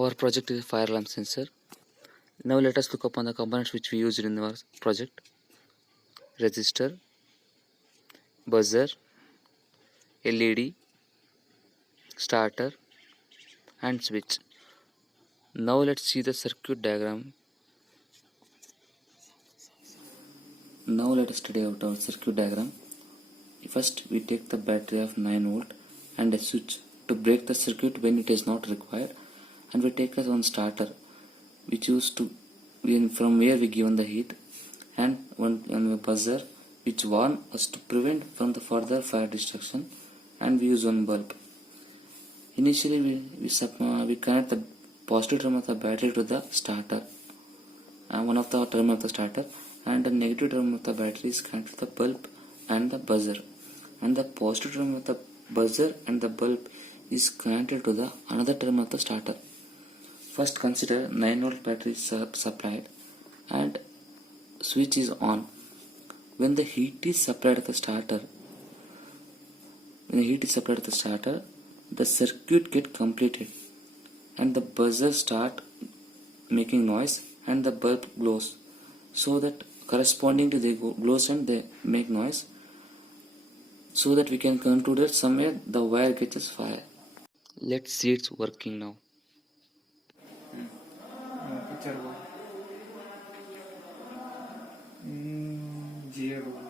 Our project is a fire alarm sensor. Now let us look upon the components which we used in our project. Resistor, buzzer, LED, starter and switch. Now let's see the circuit diagram. Now let us study out our circuit diagram. First we take the battery of 9 volt and a switch to break the circuit when it is not required, and we take as one starter which used to from where we given the heat, and one buzzer which warn us to prevent from the further fire destruction, and we use one bulb. Initially we connect the positive terminal of the battery to the starter, one of the terminal of the starter, and the negative terminal of the battery is connected to the bulb and the buzzer, and the positive terminal of the buzzer and the bulb is connected to the another terminal of the starter. First consider 9 volt battery is supplied and switch is on. When the heat is supplied at the starter, the circuit get completed and the buzzer start making noise and the bulb glows, so that corresponding to the glows and they make noise, so that we can conclude that somewhere the wire gets fire. Let's see it's working now. Picture go. Zero.